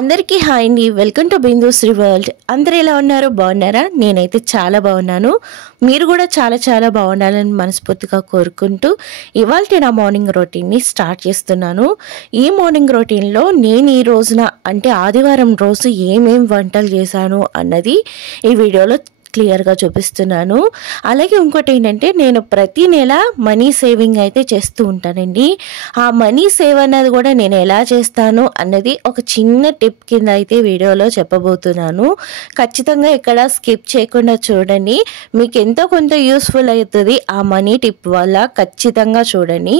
అందరికీ హాయ్ అండి, welcome to Bindusri world. అందరు ఎలా ఉన్నారు? బాగున్నారా? నేనైతే చాలా బాగున్నాను. మీరు కూడా చాలా చాలా బాగుండాలని మనస్ఫూర్తిగా కోరుకుంటూ ఇవాళ నా మార్నింగ్ రొటీన్ని స్టార్ట్ చేస్తున్నాను. ఈ మార్నింగ్ రొటీన్లో నేను ఈ రోజున అంటే ఆదివారం రోజు ఏమేం వంటలు చేశాను అన్నది ఈ వీడియోలో క్లియర్గా చూపిస్తున్నాను. అలాగే ఇంకోటి ఏంటంటే, నేను ప్రతి నెల మనీ సేవింగ్ అయితే చేస్తూ ఉంటానండి. ఆ మనీ సేవ్ అన్నది కూడా నేను ఎలా చేస్తాను అన్నది ఒక చిన్న టిప్ కింద అయితే వీడియోలో చెప్పబోతున్నాను. ఖచ్చితంగా ఇక్కడ స్కిప్ చేయకుండా చూడండి, మీకు ఎంతో కొంత యూస్ఫుల్ అవుతుంది ఆ మనీ టిప్ వల్ల. ఖచ్చితంగా చూడండి.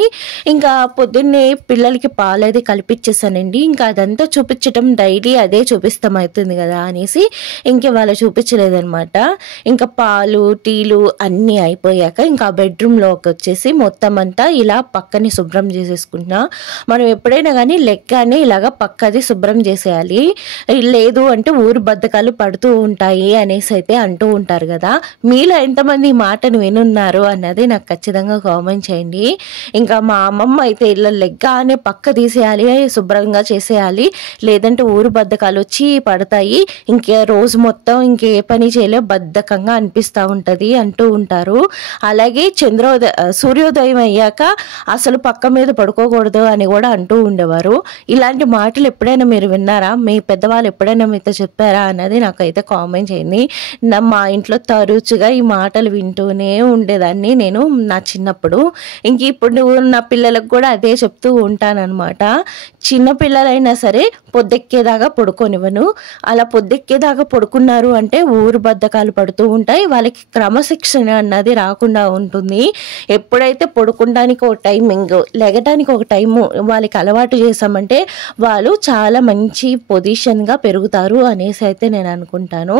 ఇంకా పొద్దున్నే పిల్లలకి పాలు అది కల్పించేసానండి. ఇంకా అదంతా చూపించటం డైలీ అదే చూపిస్తాం అవుతుంది కదా అనేసి ఇంక వాళ్ళు చూపించలేదనమాట. ఇంకా పాలు టీలు అన్నీ అయిపోయాక ఇంకా బెడ్రూమ్లోకి వచ్చేసి మొత్తం అంతా ఇలా పక్కని శుభ్రం చేసేసుకుంటున్నా. మనం ఎప్పుడైనా కానీ లెగ్గానే ఇలాగ పక్కది శుభ్రం చేసేయాలి, లేదు అంటే ఊరు బద్ధకాలు పడుతూ ఉంటాయి అనేసి అయితే అంటూ ఉంటారు కదా. మీలో ఎంతమంది ఈ మాటను వినున్నారు అన్నది నాకు ఖచ్చితంగా కామెంట్ చేయండి. ఇంకా మా అమ్మమ్మ అయితే ఇలా లెగ్గానే పక్క తీసేయాలి, శుభ్రంగా చేసేయాలి, లేదంటే ఊరు బద్ధకాలు వచ్చి పడతాయి, ఇంకే రోజు మొత్తం ఇంకే పని చేయలే బద్ధకంగా అనిపిస్తూ ఉంటుంది అంటూ ఉంటారు. అలాగే సూర్యోదయం అయ్యాక అసలు పక్క మీద పడుకోకూడదు అని కూడా అంటూ ఉండేవారు. ఇలాంటి మాటలు ఎప్పుడైనా మీరు విన్నారా? మీ పెద్దవాళ్ళు ఎప్పుడైనా మీతో చెప్పారా అన్నది నాకైతే కామెంట్ చేయండి. మా ఇంట్లో తరచుగా ఈ మాటలు వింటూనే ఉండేదాన్ని నేను నా చిన్నప్పుడు. ఇంక ఇప్పుడు నా పిల్లలకు కూడా అదే చెప్తూ ఉంటానన్నమాట. చిన్న పిల్లలైనా సరే పొద్దెక్కేదాకా పడుకోనివ్వను. అలా పొద్దెక్కేదాకా పడుకున్నారు అంటే ఊరు బద్ధకాలు పడుతూ ఉంటాయి, వాళ్ళకి క్రమశిక్షణ అన్నది రాకుండా ఉంటుంది. ఎప్పుడైతే పడుకోవడానికి ఒక టైమింగ్, లెగటానికి ఒక టైము వాళ్ళకి అలవాటు చేసామంటే వాళ్ళు చాలా మంచి పొజిషన్గా పెరుగుతారు అనేసి అయితే నేను అనుకుంటాను.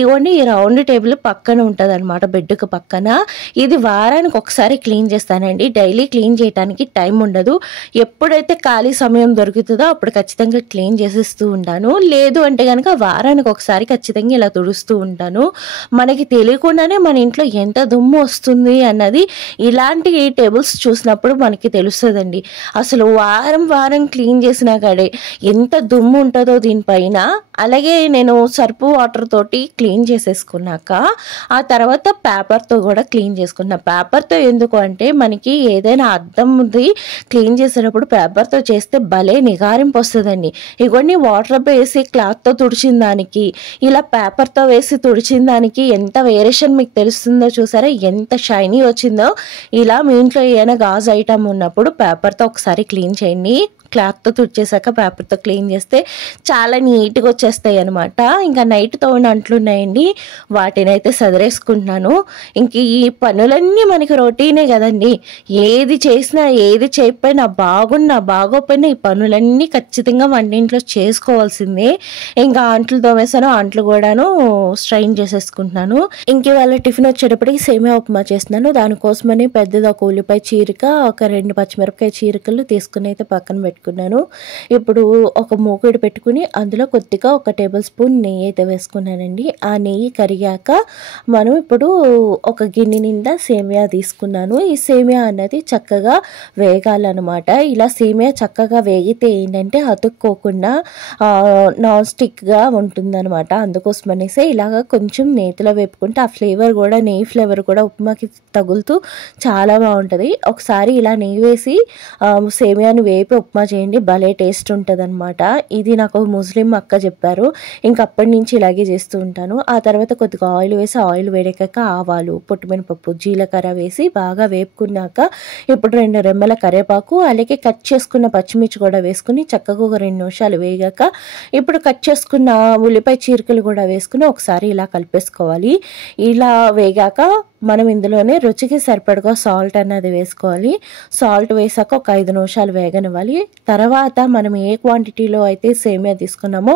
ఇవన్నీ ఈ రౌండ్ టేబుల్ పక్కన ఉంటుంది అనమాట, బెడ్కి పక్కన. ఇది వారానికి ఒకసారి క్లీన్ చేస్తానండి. డైలీ క్లీన్ చేయడానికి టైం ఉండదు. ఎప్పుడైతే ఖాళీ సమయం దొరుకుతుందో అప్పుడు ఖచ్చితంగా క్లీన్ చేసేస్తూ ఉంటాను. లేదు అంటే కనుక వారానికి ఒకసారి ఖచ్చితంగా ఇలా తుడుస్తూ ఉంటాను. మనకి తెలియకుండానే మన ఇంట్లో ఎంత దుమ్ము వస్తుంది అన్నది ఇలాంటి టేబుల్స్ చూసినప్పుడు మనకి తెలుస్తుందండి. అసలు వారం వారం క్లీన్ చేసినా కాడే ఎంత దుమ్ము ఉంటుందో దీనిపైన. అలాగే నేను సర్పు వాటర్ తోటి క్లీన్ చేసేసుకున్నాక ఆ తర్వాత పేపర్తో కూడా క్లీన్ చేసుకున్నా. పేపర్తో ఎందుకు అంటే మనకి ఏదైనా అద్దం ఉంది క్లీన్ చేసేటప్పుడు పేపర్తో చేస్తే భలే నిగారింపు వస్తుందండి. ఇవన్నీ వాటర్ వేసి క్లాత్తో తుడిచిన దానికి ఇలా పేపర్తో వేసి తుడిచిన దానికి ఎంత వేరియేషన్ మీకు తెలుస్తుందో చూసారా, ఎంత షైనీ వచ్చిందో. ఇలా మీ ఇంట్లో ఏదైనా గాజు ఐటమ్ ఉన్నప్పుడు పేపర్తో ఒకసారి క్లీన్ చేయండి. క్లాత్తో తుడిచేసాక పేపర్తో క్లీన్ చేస్తే చాలా నీట్గా వచ్చేస్తాయి అనమాట. ఇంకా నైట్ తోడిన అంట్లు ఉన్నాయండి, వాటిని అయితే సదిరేసుకుంటున్నాను. ఇంక ఈ పనులన్నీ మనకి రొటీనే కదండి. ఏది చేసినా ఏది చేయకపోయినా బాగోపోయినా ఈ పనులన్నీ ఖచ్చితంగా వంటింట్లో చేసుకోవాల్సిందే. ఇంకా అంట్లు తోమేసాను, అంట్లు కూడాను స్ట్రైన్ చేసేసుకుంటున్నాను. ఇంక వాళ్ళ టిఫిన్ వచ్చేటప్పటికి సేమియా ఉప్మా చేస్తున్నాను. దానికోసమని పెద్దది ఒక ఉల్లిపాయ చీరిక, ఒక 2 పచ్చిమిరపకాయ చీరికలు తీసుకుని అయితే పక్కన పెట్టుకున్నాను. ఇప్పుడు ఒక మూకుడు పెట్టుకుని అందులో కొద్దిగా 1 టేబుల్ స్పూన్ నెయ్యి అయితే వేసుకున్నానండి. ఆ నెయ్యి కరిగాక మనం ఇప్పుడు ఒక గిన్నె నిండా సేమియా తీసుకున్నాను. ఈ సేమియా అన్నది చక్కగా వేగాలన్నమాట. ఇలా సేమియా చక్కగా వేగితే ఏంటంటే అతుక్కోకుండా నాన్ స్టిక్గా ఉంటుందన్నమాట. అందుకోసం అనేసి ఇలాగ కొంచెం నేతిలో వేపుకుంటే ఆ ఫ్లేవర్ కూడా, నెయ్యి ఫ్లేవర్ కూడా ఉప్మాకి తగులుతూ చాలా బాగుంటుంది. ఒకసారి ఇలా నెయ్యి వేసి సేమియాని వేపి ఉప్మా చేయండి, భలే టేస్ట్ ఉంటుంది అనమాట. ఇది నాకు ముస్లిం అక్క చెప్పారు. ఇంక అప్పటి నుంచి ఇలాగే చేస్తూ ఉంటాను. ఆ తర్వాత కొద్దిగా ఆయిల్ వేసి, ఆయిల్ వేడెక్కాక ఆవాలు, పొట్టుమినపప్పు, జీలకర్ర వేసి బాగా వేపుకున్నాక ఇప్పుడు 2 రెమ్మల కరివేపాకు, అలాగే కట్ చేసుకున్న పచ్చిమిర్చి కూడా వేసుకుని చక్కగా ఒక 2 నిమిషాలు వేగాక ఇప్పుడు కట్ చేసుకున్న ఉల్లిపాయ చీరికలు కూడా వేసుకుని ఒకసారి ఇలా కలిపేసుకోవాలి. ఇలా వేగాక మనం ఇందులోనే రుచికి సరిపడగా సాల్ట్ అన్నది వేసుకోవాలి. సాల్ట్ వేసాక ఒక 5 నిమిషాలు వేగనివ్వాలి. తర్వాత మనం ఏ క్వాంటిటీలో అయితే సేమియా తీసుకున్నామో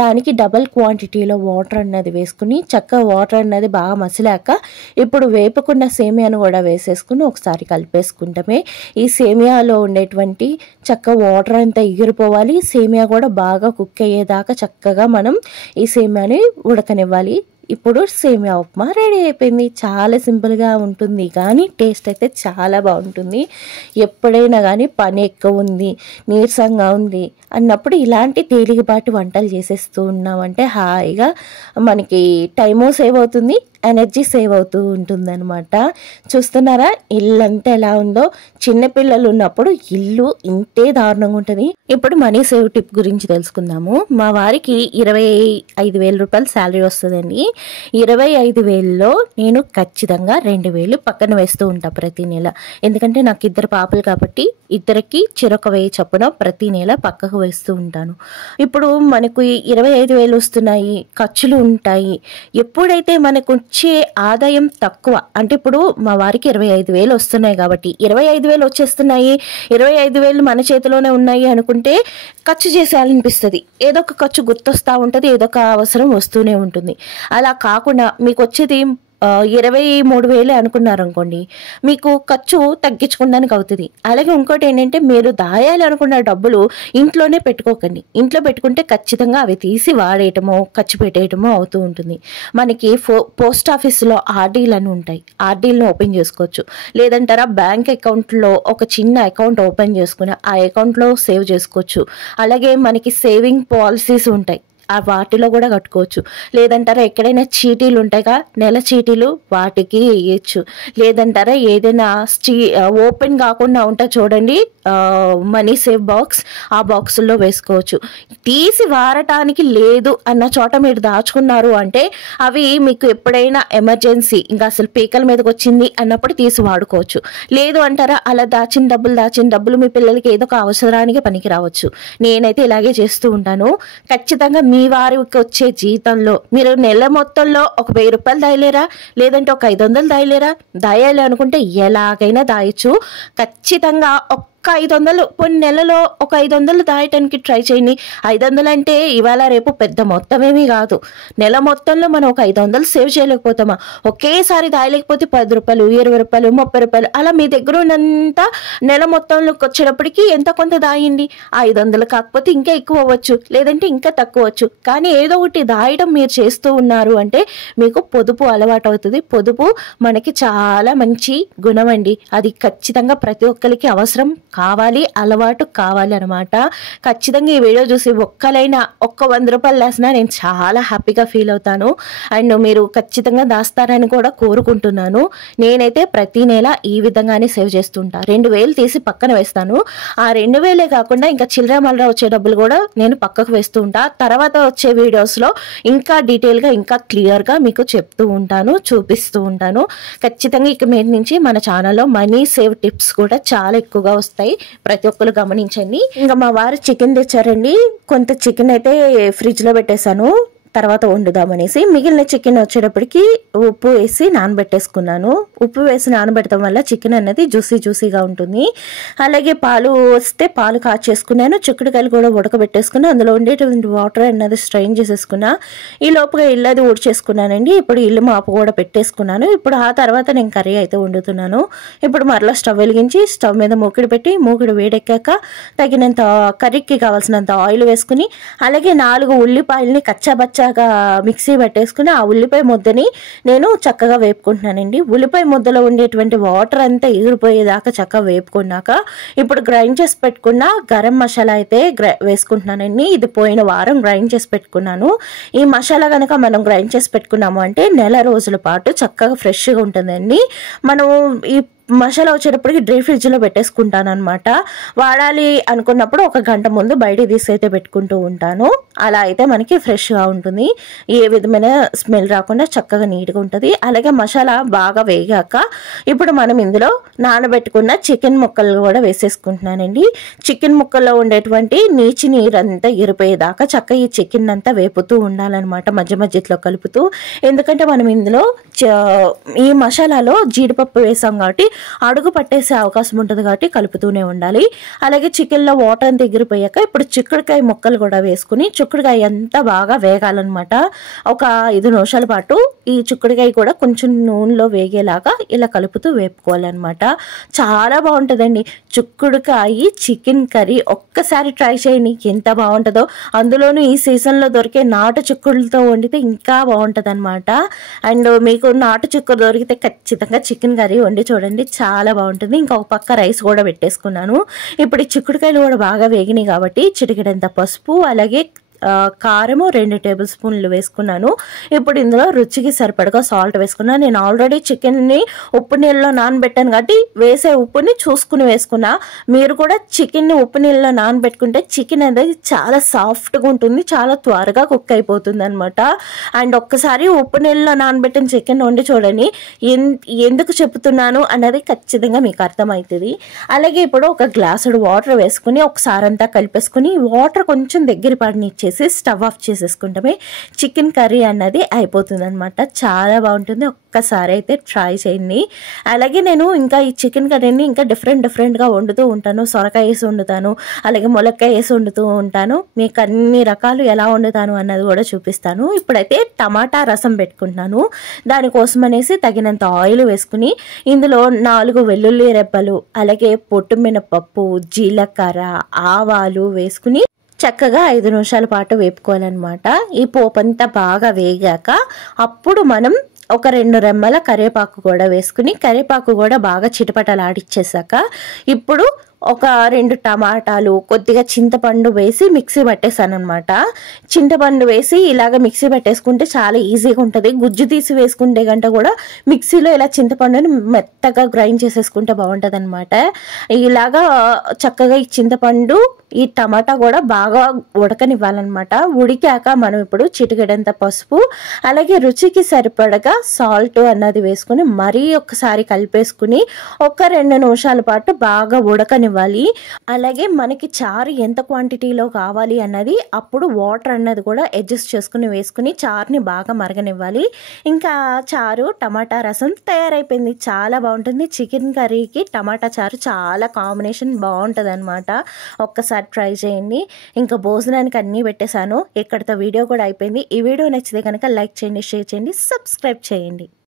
దానికి డబల్ క్వాంటిటీలో వాటర్ అన్నది వేసుకుని చక్కగా వాటర్ అన్నది బాగా మసిలాక ఇప్పుడు వేపుకున్న సేమియాను కూడా వేసేసుకుని ఒకసారి కలిపేసుకుంటామే. ఈ సేమియాలో ఉండేటువంటి వాటర్ అంతా ఎగిరిపోవాలి. సేమియా కూడా బాగా కుక్ అయ్యేదాకా చక్కగా మనం ఈ సేమియాని ఉడకనివ్వాలి. ఇప్పుడు సేమియా ఉప్మా రెడీ అయిపోయింది. చాలా సింపుల్గా ఉంటుంది కానీ టేస్ట్ అయితే చాలా బాగుంటుంది. ఎప్పుడైనా కానీ పని ఎక్కువ ఉంది, నీరసంగా ఉంది అన్నప్పుడు ఇలాంటి తేలికపాటి వంటలు చేసేస్తూ ఉన్నామంటే హాయిగా మనకి టైము సేవ్ అవుతుంది, ఎనర్జీ సేవ్ అవుతూ ఉంటుందన్నమాట. చూస్తున్నారా ఇల్లంతా ఎలా ఉందో. చిన్నపిల్లలు ఉన్నప్పుడు ఇల్లు ఇంతే దారుణంగా ఉంటుంది. ఇప్పుడు మనీ సేవ్ టిప్ గురించి తెలుసుకుందాము. మా వారికి 25,000 రూపాయలు శాలరీ వస్తుందండి. 25,000లో నేను ఖచ్చితంగా 2,000 పక్కన వేస్తూ ఉంటా ప్రతి నెల. ఎందుకంటే నాకు 2 పాపలు కాబట్టి ఇద్దరికి చెరొక 1,000 చొప్పున ప్రతి నెల పక్కకు వేస్తూ ఉంటాను. ఇప్పుడు మనకు 25,000 వస్తున్నాయి, ఖర్చులు ఉంటాయి. ఎప్పుడైతే మనకు వచ్చే ఆదాయం తక్కువ అంటే ఇప్పుడు మా వారికి 25,000 వస్తున్నాయి కాబట్టి 25,000 వచ్చేస్తున్నాయి, 25,000 మన చేతిలోనే ఉన్నాయి అనుకుంటే ఖర్చు చేసేయాలనిపిస్తుంది. ఏదో ఒక ఖర్చు గుర్తొస్తూ ఉంటుంది, ఏదో ఒక అవసరం వస్తూనే ఉంటుంది. అలా కాకుండా మీకు వచ్చేది 23,000 అనుకున్నారు అనుకోండి, మీకు ఖర్చు తగ్గించుకోవడానికి అవుతుంది. అలాగే ఇంకోటి ఏంటంటే మీరు దాయాలి అనుకున్న డబ్బులు ఇంట్లోనే పెట్టుకోకండి. ఇంట్లో పెట్టుకుంటే ఖచ్చితంగా అవి తీసి వాడేయటమో ఖర్చు పెట్టేయటమో అవుతూ ఉంటుంది. మనకి పోస్ట్ ఆఫీస్లో ఆర్డీలు అని ఉంటాయి, ఆర్డీలను ఓపెన్ చేసుకోవచ్చు. లేదంటారా బ్యాంక్ అకౌంట్లో ఒక చిన్న అకౌంట్ ఓపెన్ చేసుకుని ఆ అకౌంట్లో సేవ్ చేసుకోవచ్చు. అలాగే మనకి సేవింగ్ పాలసీస్ ఉంటాయి, ఆ వాటిలో కూడా కట్టుకోవచ్చు. లేదంటారా ఎక్కడైనా చీటీలు ఉంటాయిగా, నెల చీటీలు, వాటికి వేయచ్చు. లేదంటారా ఏదైనా ఓపెన్ కాకుండా ఉంటా చూడండి మనీ సేవ్ బాక్స్, ఆ బాక్సుల్లో వేసుకోవచ్చు. తీసి వాడటానికి లేదు అన్న చోట మీరు దాచుకున్నారు అంటే అవి మీకు ఎప్పుడైనా ఎమర్జెన్సీ ఇంకా అసలు పీకల మీదకి వచ్చింది అన్నప్పుడు తీసి వాడుకోవచ్చు. లేదు అంటారా అలా దాచిన డబ్బులు మీ పిల్లలకి ఏదో ఒక అవసరానికి పనికి రావచ్చు. నేనైతే ఇలాగే చేస్తూ ఉంటాను. ఖచ్చితంగా మీ వారికి వచ్చే జీతంలో మీరు నెల మొత్తంలో ఒక 1,000 రూపాయలు దాయలేరా, లేదంటే ఒక 500 దాయలేరా, దాయాలి అనుకుంటే ఎలాగైనా దాయచ్చు. ఖచ్చితంగా 500 కొన్ని నెలలో ఒక 500 దాయటానికి ట్రై చేయండి. 500 అంటే ఇవాళ రేపు పెద్ద మొత్తమేమీ కాదు. నెల మొత్తంలో మనం ఒక 500 సేవ్ చేయలేకపోతామా? ఒకేసారి దాయలేకపోతే 10 రూపాయలు, 20 రూపాయలు, 30 రూపాయలు అలా మీ దగ్గర ఉన్నంత నెల మొత్తంలోకి వచ్చేటప్పటికి ఎంత కొంత దాయండి. 500 కాకపోతే ఇంకా ఎక్కువ అవ్వచ్చు, లేదంటే ఇంకా తక్కువ అవ్వచ్చు. కానీ ఏదో ఒకటి దాయడం మీరు చేస్తూ ఉన్నారు అంటే మీకు పొదుపు అలవాటు అవుతుంది. పొదుపు మనకి చాలా మంచి గుణం అండి. అది ఖచ్చితంగా ప్రతి ఒక్కరికి అవసరం కావాలి, అలవాటు కావాలి అనమాట. ఖచ్చితంగా ఈ వీడియో చూసి ఒక్కలైనా 100 రూపాయలు వేసినా నేను చాలా హ్యాపీగా ఫీల్ అవుతాను. అండ్ మీరు ఖచ్చితంగా దాస్తారని కూడా కోరుకుంటున్నాను. నేనైతే ప్రతి నెల ఈ విధంగానే సేవ్ చేస్తుంటా. 2,000 తీసి పక్కన వేస్తాను. ఆ 2,000 కాకుండా ఇంకా చిల్లర మల్లర వచ్చే డబ్బులు కూడా నేను పక్కకు వేస్తూ ఉంటా. తర్వాత వచ్చే వీడియోస్లో ఇంకా డీటెయిల్గా ఇంకా క్లియర్గా మీకు చెప్తూ ఉంటాను, చూపిస్తూ ఉంటాను. ఖచ్చితంగా ఇక మీద నుంచి మన ఛానల్లో మనీ సేవ్ టిప్స్ కూడా చాలా ఎక్కువగా వస్తాయి. ప్రతి ఒక్కరు గమనించండి. ఇంకా మా వారు చికెన్ తెచ్చారండి. కొంత చికెన్ అయితే ఫ్రిడ్జ్ లో పెట్టేశాను తర్వాత వండుదామనేసి. మిగిలిన చికెన్ వచ్చేటప్పటికి ఉప్పు వేసి నానబెట్టేసుకున్నాను. ఉప్పు వేసి నానబెట్టడం వల్ల చికెన్ అనేది జ్యూసీగా ఉంటుంది. అలాగే పాలు వస్తే పాలు కాచేసుకున్నాను. చిక్కుడుకాయలు కూడా ఉడకబెట్టేసుకుని అందులో ఉండేటువంటి వాటర్ అన్నది స్ట్రెయిన్ చేసేసుకున్నా. ఈ లోపుగా ఇల్లు అది ఊడ్చేసుకున్నానండి. ఇప్పుడు ఇల్లు మాపు కూడా పెట్టేసుకున్నాను. ఇప్పుడు ఆ తర్వాత నేను కర్రీ అయితే వండుతున్నాను. ఇప్పుడు మరలా స్టవ్ వెలిగించి స్టవ్ మీద మూకిడి పెట్టి మూకిడి వేడెక్కాక తగినంత కర్రీకి కావాల్సినంత ఆయిల్ వేసుకుని అలాగే 4 ఉల్లిపాయలని కచ్చాబచ్చాగా మిక్సీ పట్టేసుకుని ఆ ఉల్లిపాయ ముద్దని నేను చక్కగా వేపుకుంటున్నానండి. ఉల్లిపాయ ముద్దలో ఉండేటువంటి వాటర్ అంతా ఎగిరిపోయేదాకా చక్కగా వేపుకున్నాక ఇప్పుడు గ్రైండ్ చేసి పెట్టుకున్న గరం మసాలా అయితే వేసుకుంటున్నానండి. ఇది పోయిన వారం గ్రైండ్ చేసి పెట్టుకున్నాను. ఈ మసాలా కనుక మనం గ్రైండ్ చేసి పెట్టుకున్నాము అంటే నెల రోజుల పాటు చక్కగా ఫ్రెష్గా ఉంటుందండి. మనం ఈ మసాలా వచ్చేటప్పటికి డీప్ ఫ్రిడ్జ్లో పెట్టేసుకుంటాను అనమాట. వాడాలి అనుకున్నప్పుడు ఒక గంట ముందు బయట తీసి పెట్టుకుంటూ ఉంటాను. అలా అయితే మనకి ఫ్రెష్గా ఉంటుంది, ఏ విధమైన స్మెల్ రాకుండా చక్కగా నీట్గా ఉంటుంది. అలాగే మసాలా బాగా వేగాక ఇప్పుడు మనం ఇందులో నానబెట్టుకున్న చికెన్ ముక్కలు కూడా వేసేసుకుంటున్నానండి. చికెన్ ముక్కల్లో ఉండేటువంటి నీచి నీరంతా ఇరిపోయేదాకా చక్కగా ఈ చికెన్ అంతా వేపుతూ ఉండాలన్నమాట, మధ్య మధ్యలో కలుపుతూ. ఎందుకంటే మనం ఇందులో ఈ మసాలాలో జీడిపప్పు వేసాం కాబట్టి అడుగు పట్టేసే అవకాశం ఉంటుంది, కాబట్టి కలుపుతూనే ఉండాలి. అలాగే చికెన్లో వాటర్ అంతా ఎగిరిపోయాక ఇప్పుడు చిక్కుడుకాయ ముక్కలు కూడా వేసుకుని చిక్కుడుకాయ అంతా బాగా వేగాలన్నమాట. ఒక 5 నిమిషాల పాటు ఈ చిక్కుడుకాయ కూడా కొంచెం నూనెలో వేగేలాగా ఇలా కలుపుతూ వేపుకోవాలన్నమాట. చాలా బాగుంటుందండి చిక్కుడుకాయ చికెన్ కర్రీ. ఒక్కసారి ట్రై చేయండి, ఎంత బాగుంటుందో. అందులోనూ ఈ సీజన్లో దొరికే నాటు చిక్కుడులతో వండితే ఇంకా బాగుంటుంది అనమాట. అండ్ మీకు నాటు చిక్కుడు దొరికితే ఖచ్చితంగా చికెన్ కర్రీ వండి చూడండి, చాలా బాగుంటుంది. ఇంకొక పక్క రైస్ కూడా పెట్టేసుకున్నాను. ఇప్పుడు ఈ చిక్కుడుకాయలు కూడా బాగా వేగినాయి కాబట్టి చిటికెడంత పసుపు అలాగే కారము 2 టేబుల్ స్పూన్లు వేసుకున్నాను. ఇప్పుడు ఇందులో రుచికి సరిపడగా సాల్ట్ వేసుకున్నాను. నేను ఆల్రెడీ చికెన్ని ఉప్పు నీళ్ళలో నానబెట్టాను కాబట్టి వేసే ఉప్పుని చూసుకుని వేసుకున్నా. మీరు కూడా చికెన్ని ఉప్పు నీళ్ళలో నానబెట్టుకుంటే చికెన్ అనేది చాలా సాఫ్ట్గా ఉంటుంది, చాలా త్వరగా కుక్ అయిపోతుంది అనమాట. అండ్ ఒక్కసారి ఉప్పు నీళ్ళలో నానబెట్టిన చికెన్ వండి చూడండి, ఎందుకు చెప్తున్నాను అన్నది ఖచ్చితంగా మీకు అర్థమవుతుంది. అలాగే ఇప్పుడు ఒక గ్లాసుడు వాటర్ వేసుకుని ఒకసారి అంతా కలిపేసుకుని వాటర్ కొంచెం దగ్గర పడినిచ్చేసి స్టవ్ ఆఫ్ చేసేసుకుంటామే చికెన్ కర్రీ అన్నది అయిపోతుంది అనమాట. చాలా బాగుంటుంది, ఒక్కసారి అయితే ట్రై చేయండి. అలాగే నేను ఇంకా ఈ చికెన్ కర్రీని ఇంకా డిఫరెంట్గా వండుతూ ఉంటాను. సొరకాయ వేసి వండుతాను, అలాగే ములక్కాయ వేసి వండుతూ ఉంటాను. మీకు అన్ని రకాలు ఎలా వండుతాను అన్నది కూడా చూపిస్తాను. ఇప్పుడైతే టమాటా రసం పెట్టుకుంటున్నాను. దానికోసం అనేసి తగినంత ఆయిల్ వేసుకుని ఇందులో 4 వెల్లుల్లి రెబ్బలు అలాగే పొట్టు మినపప్పు జీలకర్ర ఆవాలు వేసుకుని చక్కగా 5 నిమిషాల పాటు వేపుకోవాలన్నమాట. ఈ పోపు అంతా బాగా వేగాక అప్పుడు మనం ఒక 2 రెమ్మల కరివేపాకు కూడా వేసుకుని కరివేపాకు కూడా బాగా చిటపటలాడిచ్చేసాక ఇప్పుడు ఒక 2 టమాటాలు కొద్దిగా చింతపండు వేసి మిక్సీ పట్టేసాను అనమాట. చింతపండు వేసి ఇలాగ మిక్సీ పట్టేసుకుంటే చాలా ఈజీగా ఉంటుంది. గుజ్జు తీసి వేసుకుంటే గంట కూడా మిక్సీలో ఇలా చింతపండుని మెత్తగా గ్రైండ్ చేసేసుకుంటే బాగుంటుంది అనమాట. ఇలాగా చక్కగా ఈ చింతపండు ఈ టమాటా కూడా బాగా ఉడకనివ్వాలన్నమాట. ఉడికాక మనం ఇప్పుడు చిటికెడంత పసుపు అలాగే రుచికి సరిపడగా సాల్ట్ అన్నది వేసుకుని మరీ ఒకసారి కలిపేసుకుని ఒక 2 నిమిషాల పాటు బాగా ఉడకనివ్వాలి. అలాగే మనకి చారు ఎంత క్వాంటిటీలో కావాలి అన్నది అప్పుడు వాటర్ అన్నది కూడా అడ్జస్ట్ చేసుకుని వేసుకుని చారుని బాగా మరగనివ్వాలి. ఇంకా చారు టమాటా రసం తయారైపోయింది, చాలా బాగుంటుంది. చికెన్ కర్రీకి టమాటా చారు చాలా కాంబినేషన్ బాగుంటుంది అనమాట. ఒక్కసారి ట్రై చేయండి. ఇంకా భోజనానికి అన్నీ పెట్టేశాను, ఇక్కడితో వీడియో కూడా అయిపోయింది. ఈ వీడియో నచ్చితే కనుక లైక్ చేయండి, షేర్ చేయండి, సబ్స్క్రైబ్ చేయండి.